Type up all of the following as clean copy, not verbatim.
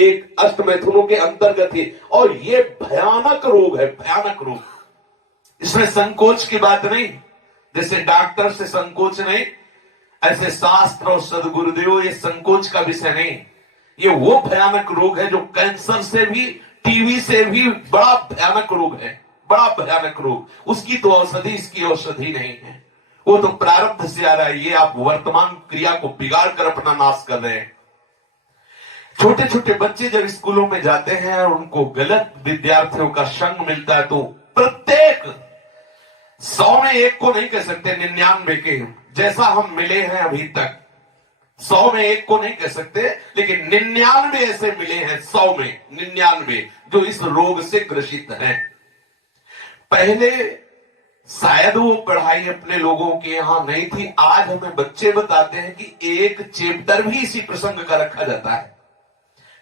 एक अष्टमैथुनों के अंतर्गत ही। और ये भयानक रोग है, भयानक रोग। इसमें संकोच की बात नहीं, जैसे डॉक्टर से संकोच नहीं, ऐसे शास्त्र और सदगुरुदेव ये संकोच का विषय नहीं। ये वो भयानक रोग है जो कैंसर से भी, टीबी से भी बड़ा भयानक रोग है, बड़ा भयानक रोग। उसकी तो औषधि, इसकी औषधि नहीं है। वो तो प्रारब्ध से आ रहा है। ये आप वर्तमान क्रिया को बिगाड़ कर अपना नाश कर रहे हैं। छोटे छोटे बच्चे जब स्कूलों में जाते हैं और उनको गलत विद्यार्थियों का संग मिलता है, तो प्रत्येक 100 में एक को नहीं कह सकते, 99 के जैसा हम मिले हैं अभी तक, 100 में एक को नहीं कह सकते, लेकिन 99 ऐसे मिले हैं, 100 में 99 जो इस रोग से ग्रसित हैं। पहले शायद वो पढ़ाई अपने लोगों के यहां नहीं थी। आज हमें बच्चे बताते हैं कि एक चैप्टर भी इसी प्रसंग का रखा जाता है।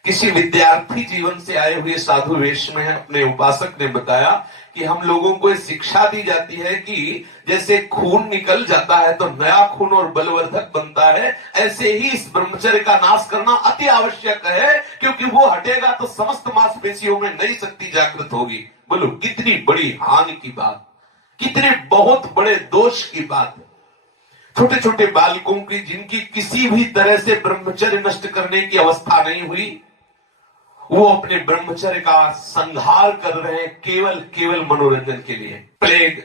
किसी विद्यार्थी जीवन से आए हुए साधु वेश में अपने उपासक ने बताया कि हम लोगों को शिक्षा दी जाती है कि जैसे खून निकल जाता है तो नया खून और बलवर्धक बनता है, ऐसे ही इस ब्रह्मचर्य का नाश करना अति आवश्यक है, क्योंकि वो हटेगा तो समस्त मांसपेशियों में नई शक्ति जागृत होगी। बोलो कितनी बड़ी हानि की बात, कितने बहुत बड़े दोष की बात है। छोटे छोटे बालकों की, जिनकी किसी भी तरह से ब्रह्मचर्य नष्ट करने की अवस्था नहीं हुई, वो अपने ब्रह्मचर्य का संहार कर रहे हैं केवल केवल मनोरंजन के लिए। प्लेग,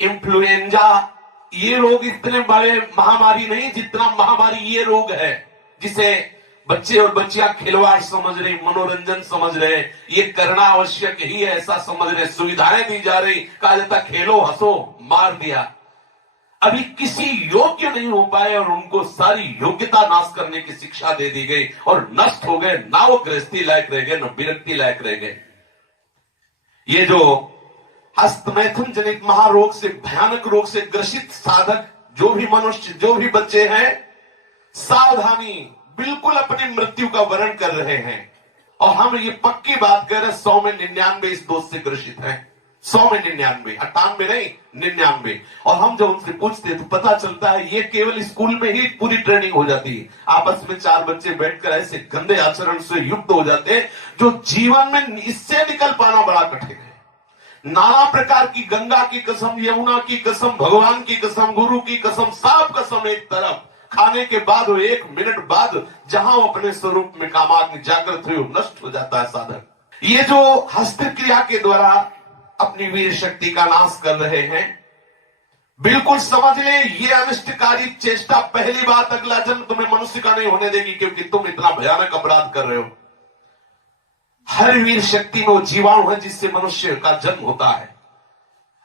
इन्फ्लुएंजा, ये रोग इतने बड़े महामारी नहीं जितना महामारी ये रोग है, जिसे बच्चे और बच्चियां खिलवाड़ समझ रही, मनोरंजन समझ रहे, ये करना आवश्यक ही है ऐसा समझ रहे, सुविधाएं दी जा रही, कहा जाता खेलो हंसो, मार दिया। अभी किसी योग्य नहीं हो पाए और उनको सारी योग्यता नाश करने की शिक्षा दे दी गई और नष्ट हो गए। ना वो गृहस्थी लायक रह गए, न विरक्ति लायक रह गए। ये जो हस्तमैथुन जनित महारोग से, भयानक रोग से ग्रसित साधक जो भी मनुष्य, जो भी बच्चे हैं, सावधानी, बिल्कुल अपनी मृत्यु का वर्ण कर रहे हैं। और हम ये पक्की बात कर रहे हैं, 100 में 99 इस दोष से ग्रसित हैं। 100 में 99, 98 नहीं, 99। और हम जब उनसे पूछते हैं तो पता चलता है ये केवल स्कूल में ही पूरी ट्रेनिंग हो जाती है। आपस में 4 बच्चे बैठकर ऐसे गंदे आचरण से युक्त हो जाते हैं जो जीवन में इससे निकल पाना बड़ा कठिन है। नाना प्रकार की, गंगा की कसम, यमुना की कसम, भगवान की कसम, गुरु की कसम, सब कसम एक तरफ, खाने के बाद 1 मिनट बाद जहां वो अपने स्वरूप में कामाग्नि जागृत हुई, नष्ट हो जाता है साधक। ये जो हस्त क्रिया के द्वारा अपनी वीर शक्ति का नाश कर रहे हैं, बिल्कुल समझ ले ये अनिष्टकारी चेष्टा पहली बात अगला जन्म तुम्हें मनुष्य का नहीं होने देगी, क्योंकि तुम इतना भयानक अपराध कर रहे हो। हर वीर शक्ति में वो जीवाणु है जिससे मनुष्य का जन्म होता है।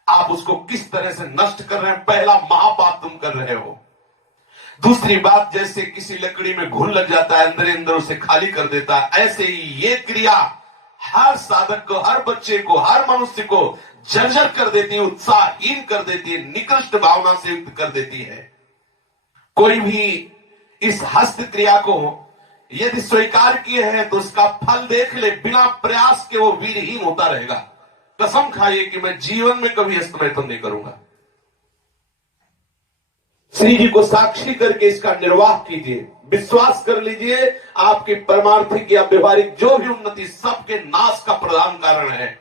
आप उसको किस तरह से नष्ट कर रहे हैं, पहला महापाप तुम कर रहे हो। दूसरी बात, जैसे किसी लकड़ी में घुन लग जाता है, अंदर अंदर उसे खाली कर देता है, ऐसे ही ये क्रिया हर साधक को, हर बच्चे को, हर मनुष्य को जर्जर कर देती है, उत्साहहीन कर देती है, निकृष्ट भावना से युक्त कर देती है। कोई भी इस हस्त क्रिया को यदि स्वीकार किए हैं तो उसका फल देख ले, बिना प्रयास के वो वीरहीन होता रहेगा। कसम खाइए कि मैं जीवन में कभी हस्तमैथुन नहीं करूंगा। श्री जी को साक्षी करके इसका निर्वाह कीजिए, विश्वास कर लीजिए, आपकी परमार्थिक या व्यवहारिक जो भी उन्नति सबके नाश का प्रधान कारण है।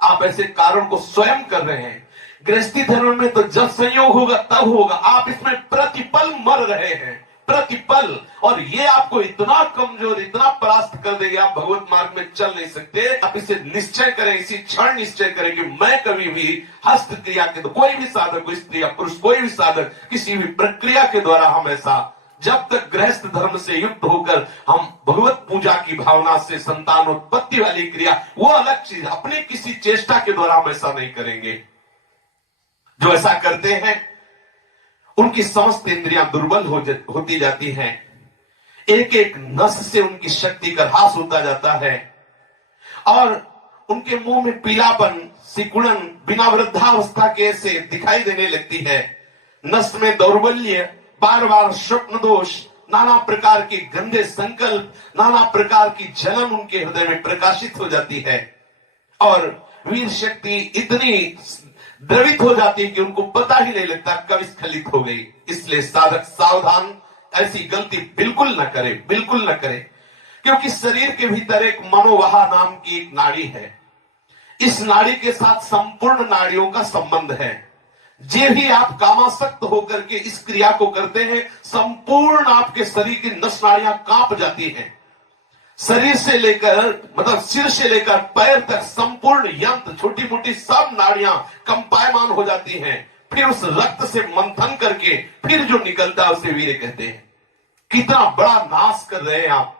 आप ऐसे कारण को स्वयं कर रहे हैं। गृहस्थी धर्म में तो जब संयोग होगा तब होगा, आप इसमें प्रतिपल मर रहे हैं, प्रतिपल। और ये आपको इतना कमजोर, इतना परास्त कर देगा, आप भगवत मार्ग में चल नहीं सकते। आप इसे निश्चय करें, इसी क्षण निश्चय करें कि मैं कभी भी हस्त क्रिया के, तो कोई भी साधक, स्त्री या पुरुष, कोई भी साधक किसी भी प्रक्रिया के द्वारा हम ऐसा, जब तक गृहस्थ धर्म से युक्त होकर हम भगवत पूजा की भावना से संतानोत्पत्ति वाली क्रिया, वो अलग चीज, अपनी किसी चेष्टा के द्वारा हम ऐसा नहीं करेंगे। जो ऐसा करते हैं उनकी समस्त इंद्रियां दुर्बल होती जाती हैं, एक एक नस से उनकी शक्ति का ह्रास होता जाता है और उनके मुंह में पीलापन, सिकुड़न बिना वृद्धावस्था के से दिखाई देने लगती है। नस में दौर्बल्य, बार बार स्वप्न दोष, नाना प्रकार के गंदे संकल्प, नाना प्रकार की जलन उनके हृदय में प्रकाशित हो जाती है और वीर शक्ति इतनी द्रवित हो जाती है कि उनको पता ही नहीं लगता कब स्खलित हो गई। इसलिए साधक सावधान, ऐसी गलती बिल्कुल न करे, बिल्कुल न करे, क्योंकि शरीर के भीतर एक मनोवाह नाम की एक नाड़ी है। इस नाड़ी के साथ संपूर्ण नाड़ियों का संबंध है। जे भी आप कामासक्त होकर के इस क्रिया को करते हैं, संपूर्ण आपके शरीर की नस नाड़ियां कांप जाती हैं। शरीर से लेकर मतलब सिर से लेकर पैर तक संपूर्ण यंत्र, छोटी मोटी सब नाड़ियां कंपायमान हो जाती हैं। फिर उस रक्त से मंथन करके फिर जो निकलता है उसे वीर्य कहते हैं। कितना बड़ा नाश कर रहे हैं आप।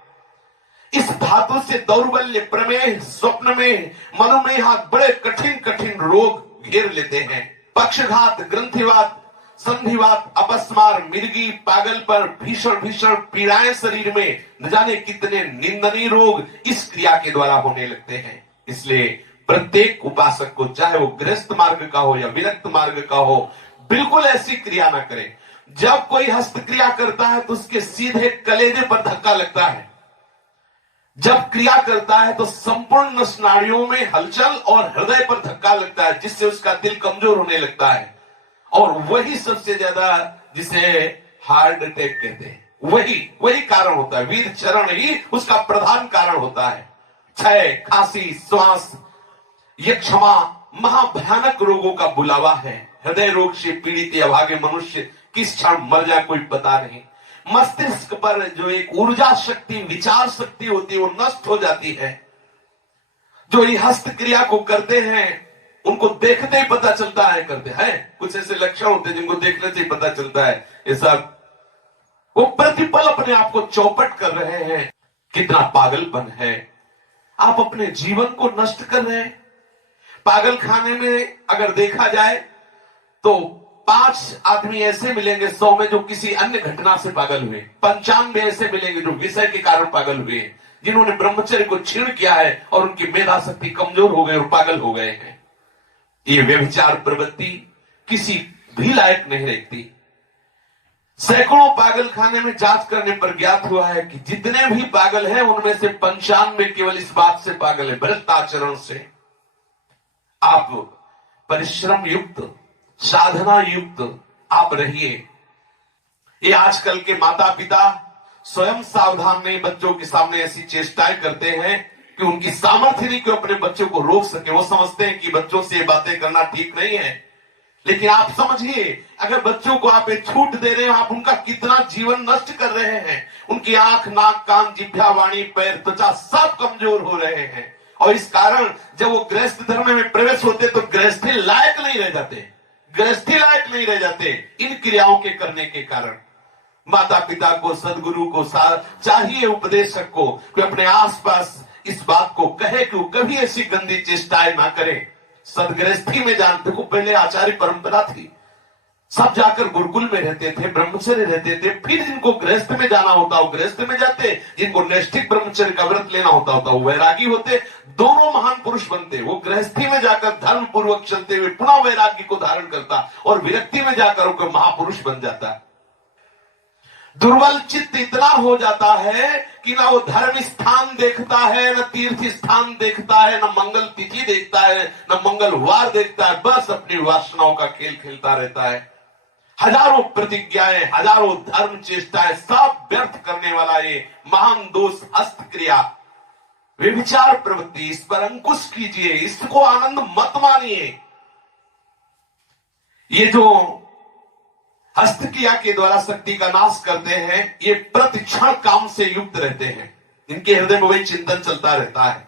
इस धातु से दौर्बल्य, प्रमेह, स्वप्न में, मधुमेह, बड़े कठिन कठिन रोग घेर लेते हैं। पक्षघात, ग्रंथिवात, संधिवात, अपस्मार, मिर्गी, पागल पर भीषण भीषण पीड़ाएं शरीर में, न जाने कितने निंदनीय रोग इस क्रिया के द्वारा होने लगते हैं। इसलिए प्रत्येक उपासक को, चाहे वो गृहस्थ मार्ग का हो या विरक्त मार्ग का हो, बिल्कुल ऐसी क्रिया ना करें। जब कोई हस्त क्रिया करता है तो उसके सीधे कलेजे पर धक्का लगता है। जब क्रिया करता है तो संपूर्ण नस नाड़ियों में हलचल और हृदय पर धक्का लगता है, जिससे उसका दिल कमजोर होने लगता है। और वही सबसे ज्यादा, जिसे हार्ट अटैक कहते हैं, वही कारण होता है। वीर चरण ही उसका प्रधान कारण होता है। क्षय, खांसी, श्वास, ये क्षमा महाभयानक रोगों का बुलावा है। हृदय रोग से पीड़ित अभागे मनुष्य किस क्षण मर जाए कोई पता नहीं। मस्तिष्क पर जो एक ऊर्जा शक्ति, विचार शक्ति होती है, वो नष्ट हो जाती है। जो ये हस्त क्रिया को करते हैं उनको देखते ही पता चलता है करते हैं। कुछ ऐसे लक्षण होते हैं जिनको देखने से ही पता चलता है ये सब वो प्रतिपल अपने आप को चौपट कर रहे हैं। कितना पागलपन है। आप अपने जीवन को नष्ट कर रहे हैं। पागल खाने में अगर देखा जाए तो 5 आदमी ऐसे मिलेंगे 100 में जो किसी अन्य घटना से पागल हुए। 95 ऐसे मिलेंगे जो विषय के कारण पागल हुए, जिन्होंने ब्रह्मचर्य को छीण किया है और उनकी मेधा शक्ति कमजोर हो गई और पागल हो गए हैं। ये व्यभिचार प्रवृत्ति किसी भी लायक नहीं रहती। सैकड़ों पागल खाने में जांच करने पर ज्ञात हुआ है कि जितने भी पागल हैं उनमें से 95 केवल इस बात से पागल है, भ्रष्ट आचरण से। आप परिश्रम युक्त, साधना युक्त आप रहिए। ये आजकल के माता पिता स्वयं सावधान नहीं, बच्चों के सामने ऐसी चेष्टाएं करते हैं कि उनकी सामर्थ्य नहीं कि अपने बच्चों को रोक सके। वो समझते हैं कि बच्चों से ये बातें करना ठीक नहीं है। लेकिन आप समझिए, अगर बच्चों को आप एक छूट दे रहे हो, आप उनका कितना जीवन नष्ट कर रहे हैं। उनकी आंख, नाक, कान, जिह्वा, वाणी, पैर, त्वचा सब कमजोर हो रहे हैं। और इस कारण जब वो गृहस्थ धर्म में प्रवेश होते तो गृहस्थी लायक नहीं रह जाते, गृहस्थी लायक नहीं रह जाते इन क्रियाओं के करने के कारण। माता पिता को, सदगुरु को चाहिए, उपदेशक को, कि अपने आसपास इस बात को कहे कि वो कभी ऐसी गंदी चेष्टाएं ना करें। सदगृहस्थी में जानते को पहले आचार्य परंपरा थी, सब जाकर गुरुकुल में रहते थे, ब्रह्मचर्य रहते थे। फिर जिनको गृहस्थ में जाना होता वो गृहस्थ में जाते, जिनको नैष्ठिक ब्रह्मचर्य का व्रत लेना होता वो वैरागी होते। दोनों महान पुरुष बनते। वो गृहस्थी में जाकर धर्म पूर्वक चलते हुए पुनः वैराग्य को धारण करता और विरक्ति में जाकर वो महापुरुष बन जाता। दुर्बल चित्त इतना हो जाता है कि ना वो धर्म स्थान देखता है, न तीर्थ स्थान देखता है, न मंगल तिथि देखता है, न मंगलवार देखता है। बस अपनी वासनाओं का खेल खेलता रहता है। हजारों प्रतिज्ञाएं, हजारों धर्म चेष्टाएं सब व्यर्थ करने वाला ये महान दोष हस्त क्रिया, व्यभिचार प्रवृत्ति, इस पर अंकुश कीजिए, इसको आनंद मत मानिए। ये जो हस्त क्रिया के द्वारा शक्ति का नाश करते हैं, ये प्रतिक्षण काम से युक्त रहते हैं। इनके हृदय में वही चिंतन चलता रहता है।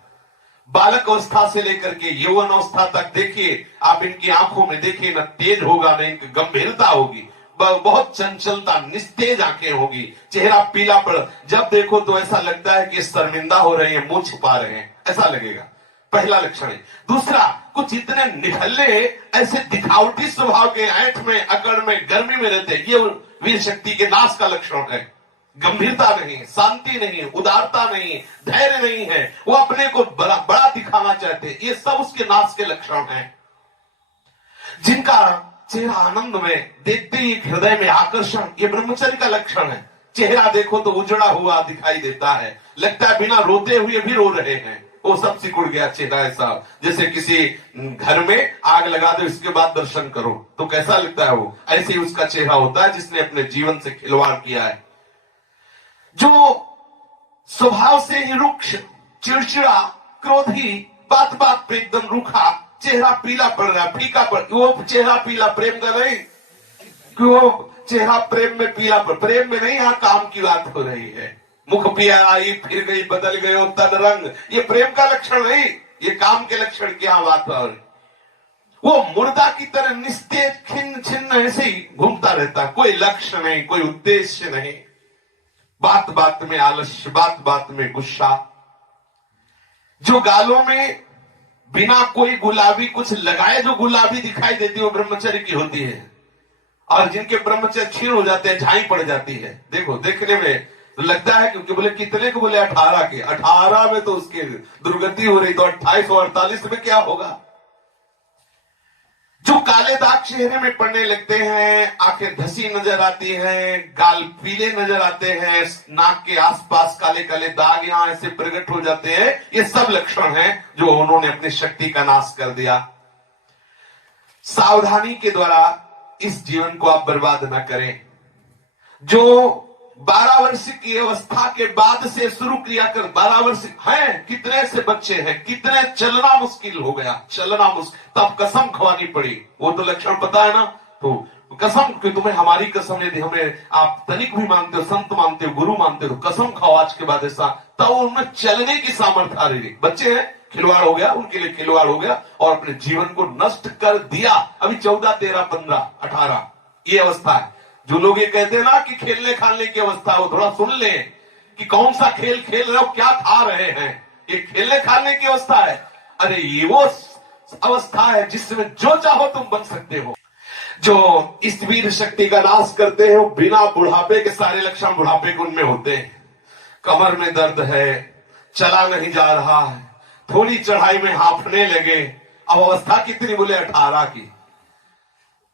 बालक अवस्था से लेकर के यौवन अवस्था तक देखिए आप, इनकी आंखों में देखिए, न तेज होगा न इनकी गंभीरता होगी, बहुत चंचलता, निस्तेज आंखें होगी, चेहरा पीला पड़, जब देखो तो ऐसा लगता है कि शर्मिंदा हो रहे हैं, मुंह छिपा रहे हैं, ऐसा लगेगा। पहला लक्षण है। दूसरा, कुछ इतने निठल्ले, ऐसे दिखावटी स्वभाव के, ऐंठ में, अकड़ में, गर्मी में रहते, ये वीर शक्ति के नाश का लक्षण है। गंभीरता नहीं, शांति नहीं, उदारता नहीं, धैर्य नहीं है, वो अपने को बड़ा दिखाना चाहते, ये सब उसके नाश के लक्षण हैं। जिनका चेहरा आनंद में, देखते ही हृदय में आकर्षण, ये ब्रह्मचर्य का लक्षण है। चेहरा देखो तो उजड़ा हुआ दिखाई देता है, लगता है बिना रोते हुए भी रो रहे हैं। वो सब सिकुड़ गया चेहरा, ऐसा जैसे किसी घर में आग लगा दो, इसके बाद दर्शन करो तो कैसा लगता है, वो ऐसे ही उसका चेहरा होता है जिसने अपने जीवन से खिलवाड़ किया है। जो स्वभाव से ही रुक्ष, चिड़चिड़ा, क्रोधी, बात बात पे एकदम रूखा, चेहरा पीला पड़ रहा, फीका पड़, वो चेहरा पीला प्रेम का नहीं कि वो चेहरा प्रेम में पीला पड़, प्रेम में नहीं, यहां काम की बात हो रही है। मुख पिया आई फिर गई बदल गए तन रंग, ये प्रेम का लक्षण नहीं, ये काम के लक्षण की यहां बात हो रही। वो मुर्दा की तरह निस्तेज खिन्न छिन्न ऐसे ही घूमता रहता, कोई लक्ष्य नहीं, कोई उद्देश्य नहीं, बात बात में आलस्य, बात बात में गुस्सा। जो गालों में बिना कोई गुलाबी कुछ लगाए जो गुलाबी दिखाई देती है वो ब्रह्मचर्य की होती है, और जिनके ब्रह्मचर्य क्षीण हो जाते हैं, झाई पड़ जाती है। देखो देखने में तो लगता है क्योंकि बोले कितने को, बोले 18 के, 18 में तो उसकी दुर्गति हो रही, तो 28 और 48 में क्या होगा। जो काले दाग चेहरे में पड़ने लगते हैं, आंखें धसी नजर आती हैं, गाल पीले नजर आते हैं, नाक के आसपास काले काले दाग यहां ऐसे प्रकट हो जाते हैं, ये सब लक्षण हैं जो उन्होंने अपनी शक्ति का नाश कर दिया। सावधानी के द्वारा इस जीवन को आप बर्बाद ना करें। जो 12 वर्ष की अवस्था के बाद से शुरू किया कर, 12 वर्ष हैं, कितने से बच्चे हैं, कितने चलना मुश्किल हो गया, चलना मुश्किल, तब कसम खवानी पड़ी। वो तो लक्षण पता है ना, तो कसम कि तुम्हें, हमारी कसम, यदि हमें आप तनिक भी मानते हो, संत मानते हो, गुरु मानते हो, कसम खाओ आज के बाद ऐसा, तब उनमें चलने की सामर्थ्य आ रही। बच्चे हैं, खिलवाड़ हो गया, उनके लिए खिलवाड़ हो गया और अपने जीवन को नष्ट कर दिया। अभी 14, 13, 15, 18 ये अवस्था है। जो लोग ये कहते हैं ना कि खेलने खाने की अवस्था, वो थोड़ा सुन ले कि कौन सा खेल खेल रहे हो, क्या खा रहे हैं, ये खेलने खाने की अवस्था है। अरे ये वो अवस्था है जिसमें जो चाहो तुम बन सकते हो। जो इस वीर शक्ति का नाश करते हैं, बिना बुढ़ापे के सारे लक्षण बुढ़ापे के उनमें होते हैं। कमर में दर्द है, चला नहीं जा रहा है, थोड़ी चढ़ाई में हांफने लगे। अब अवस्था कितनी, बोले 18 की।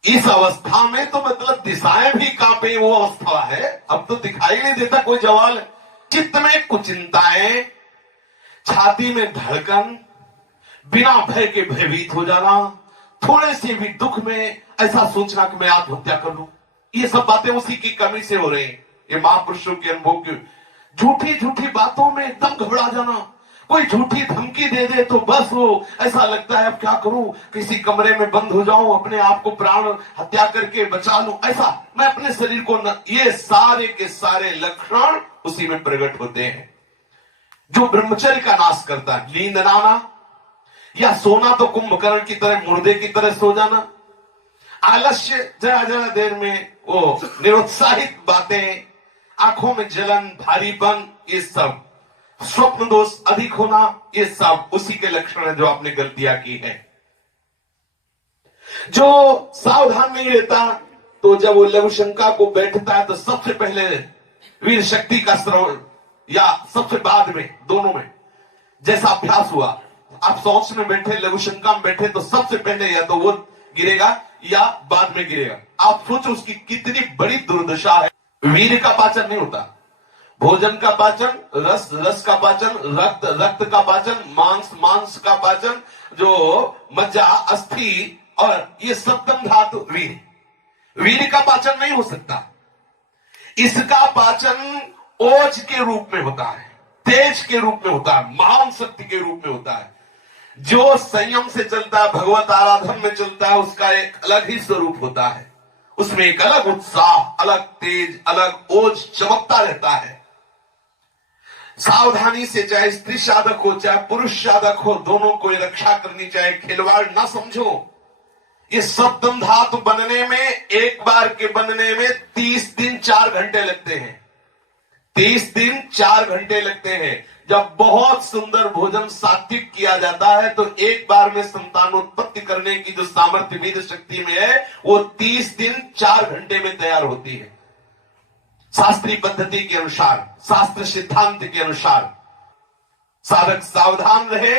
इस अवस्था में तो मतलब दिशाएं भी कांपे, वो अवस्था है। अब तो दिखाई नहीं देता कोई जवाल। चित्त में कुचिंताएं, छाती में धड़कन, बिना भय के भयभीत हो जाना, थोड़े से भी दुख में ऐसा सोचना कि मैं आत्महत्या कर लूं, ये सब बातें उसी की कमी से हो रही हैं। ये महापुरुषों के अनुभव की झूठी झूठी बातों में एकदम घबरा जाना। कोई झूठी धमकी दे दे तो बस वो ऐसा लगता है अब क्या करूं, किसी कमरे में बंद हो जाऊं, अपने आप को प्राण हत्या करके बचा लूं, ऐसा मैं अपने शरीर को न, ये सारे के सारे लक्षण उसी में प्रकट होते हैं। जो ब्रह्मचर्य का नाश करता है, नींद ना आना या सोना तो कुंभकर्ण की तरह, मुर्दे की तरह सो जाना, आलस्य, जरा जरा देर में वो निरुत्साहित बातें, आंखों में जलन, भारीपन, ये सब, स्वप्न दोष अधिक होना, ये सब उसी के लक्षण है जो आपने गलतियां की है। जो सावधान नहीं रहता तो जब वो लघु शंका को बैठता है तो सबसे पहले वीर शक्ति का श्रवण, या सबसे बाद में, दोनों में जैसा अभ्यास हुआ, आप सोच में बैठे, लघु शंका में बैठे तो सबसे पहले या तो वो गिरेगा या बाद में गिरेगा। आप सोचो उसकी कितनी बड़ी दुर्दशा है। वीर का पाचन नहीं होता, भोजन का पाचन, रस रस का पाचन, रक्त रक्त का पाचन, मांस मांस का पाचन, जो मज्जा, अस्थि और ये सप्तम धातु वीर का पाचन नहीं हो सकता। इसका पाचन ओज के रूप में होता है, तेज के रूप में होता है, महान शक्ति के रूप में होता है। जो संयम से चलता है, भगवत आराधन में चलता है, उसका एक अलग ही स्वरूप होता है। उसमें एक अलग उत्साह, अलग तेज, अलग ओज चमकता रहता है। सावधानी से, चाहे स्त्री साधक हो चाहे पुरुष साधक हो, दोनों को रक्षा करनी चाहिए। खिलवाड़ ना समझो। ये सप्तम धातु बनने में, एक बार के बनने में 30 दिन 4 घंटे लगते हैं। 30 दिन 4 घंटे लगते हैं। जब बहुत सुंदर भोजन सात्विक किया जाता है तो एक बार में संतानोत्पत्ति करने की जो सामर्थ्य वीर शक्ति में है, वो 30 दिन 4 घंटे में तैयार होती है। शास्त्रीय पद्धति के अनुसार, शास्त्र सिद्धांत के अनुसार साधक सावधान रहे,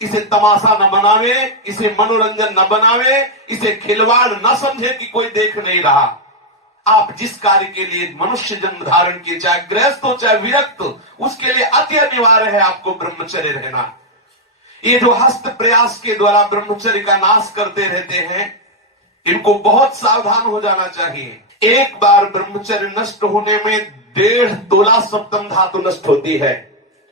इसे तमाशा न बनावे, इसे मनोरंजन न बनावे, इसे खिलवाड़ न समझे कि कोई देख नहीं रहा। आप जिस कार्य के लिए मनुष्य जन्म धारण किए, चाहे गृहस्थ हो चाहे विरक्त, उसके लिए अति अनिवार्य है आपको ब्रह्मचर्य रहना। ये जो हस्त प्रयास के द्वारा ब्रह्मचर्य का नाश करते रहते हैं, इनको बहुत सावधान हो जाना चाहिए। एक बार ब्रह्मचर्य नष्ट होने में 1.5 तोला सप्तम धातु नष्ट होती है।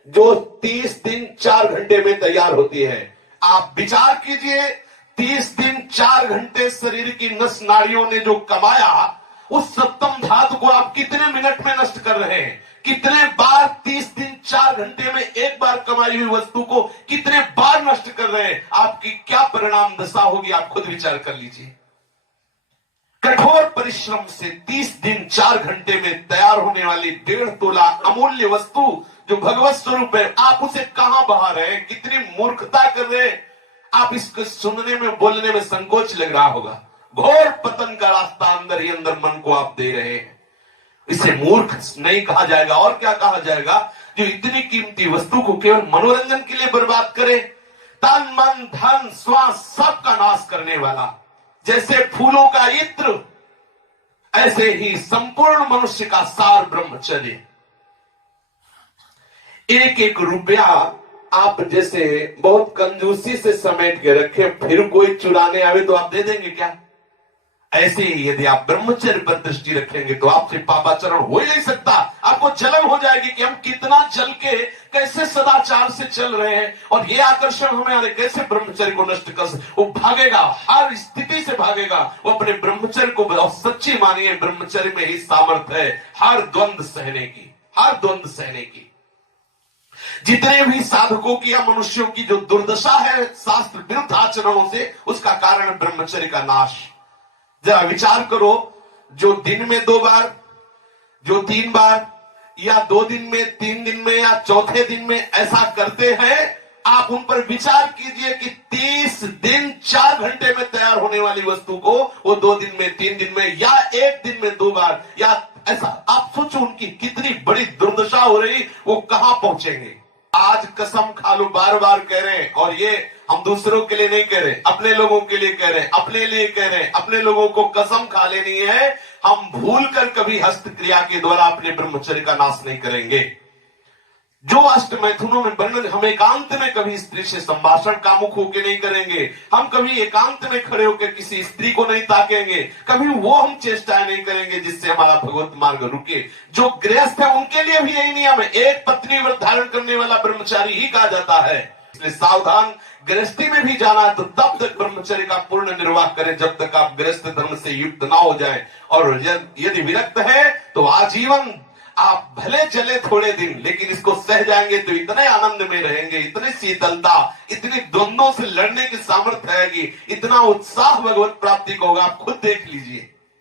जो 30 दिन 4 घंटे में तैयार होती है। आप विचार कीजिए, 30 दिन 4 घंटे शरीर की नस नाड़ियों ने जो कमाया, उस सप्तम धातु को आप कितने मिनट में नष्ट कर रहे हैं? कितने बार 30 दिन 4 घंटे में एक बार कमाई हुई वस्तु को कितने बार नष्ट कर रहे हैं? आपकी क्या परिणाम दशा होगी, आप खुद विचार कर लीजिए। कठोर परिश्रम से 30 दिन 4 घंटे में तैयार होने वाली 1.5 तोला अमूल्य वस्तु जो भगवत स्वरूप है, आप उसे कहां बहा रहे हैं? कितनी मूर्खता कर रहे हैं आप। इसको सुनने में बोलने में संकोच लग रहा होगा। घोर पतन का रास्ता अंदर ही अंदर मन को आप दे रहे हैं। इसे मूर्ख नहीं कहा जाएगा और क्या कहा जाएगा? जो इतनी कीमती वस्तु को केवल मनोरंजन के लिए बर्बाद करे, तन मन धन श्वास सबका नाश करने वाला। जैसे फूलों का इत्र, ऐसे ही संपूर्ण मनुष्य का सार ब्रह्मचर्य। एक एक रुपया आप जैसे बहुत कंजूसी से समेट के रखे, फिर कोई चुराने आवे तो आप दे देंगे क्या? ऐसे ही यदि आप ब्रह्मचर्य पर दृष्टि रखेंगे तो आपसे पापाचरण हो ही नहीं सकता। आपको जलन हो जाएगी कि हम कितना जल के कैसे सदाचार से चल रहे हैं और ये आकर्षण हमारे कैसे ब्रह्मचर्य को नष्ट कर। वो भागेगा, हर स्थिति से भागेगा। वो अपने ब्रह्मचर्य को सच्ची मानिए, ब्रह्मचर्य में ही सामर्थ्य है हर द्वंद्व सहने की, हर द्वंद्व सहने की। जितने भी साधकों की या मनुष्यों की जो दुर्दशा है शास्त्र विरुद्ध आचरणों से, उसका कारण ब्रह्मचर्य का नाश। जरा विचार करो, जो दिन में 2 बार, जो 3 बार, या 2 दिन में, 3 दिन में, या चौथे दिन में ऐसा करते हैं, आप उन पर विचार कीजिए कि 30 दिन 4 घंटे में तैयार होने वाली वस्तु को वो 2 दिन में, 3 दिन में, या 1 दिन में 2 बार, या ऐसा आप सोचो उनकी कितनी बड़ी दुर्दशा हो रही, वो कहां पहुंचेंगे। आज कसम खा लो, बार बार कह रहे हैं, और ये हम दूसरों के लिए नहीं कह रहे, अपने लोगों के लिए कह रहे हैं, अपने लिए कह रहे हैं। अपने लोगों को कसम खा लेनी है, हम भूल कर कभी हस्त क्रिया के द्वारा अपने ब्रह्मचर्य का नाश नहीं करेंगे। जो अष्ट मैथुनों में वर्णन, हम एकांत में कभी स्त्री से संभाषण कामुक होकर नहीं करेंगे। हम कभी एकांत में खड़े होकर किसी स्त्री को नहीं ताकेंगे। कभी वो हम चेष्टाएं नहीं करेंगे जिससे हमारा भगवत मार्ग रुके। जो गृहस्थ है उनके लिए भी यही नियम है, एक पत्नी व्रत धारण करने वाला ब्रह्मचारी ही कहा जाता है। इसलिए सावधान, गृहस्थी में भी जाना है तो तब तक ब्रह्मचर्य का पूर्ण निर्वाह करें जब तक आप गृहस्थ धर्म से युक्त ना हो जाएं। और यदि विरक्त है तो आजीवन आप भले चले थोड़े दिन, लेकिन इसको सह जाएंगे तो इतने आनंद में रहेंगे, इतनी शीतलता, इतनी द्वंद्वों से लड़ने की सामर्थ्य आएगी, इतना उत्साह भगवत प्राप्ति को होगा। आप खुद देख लीजिए।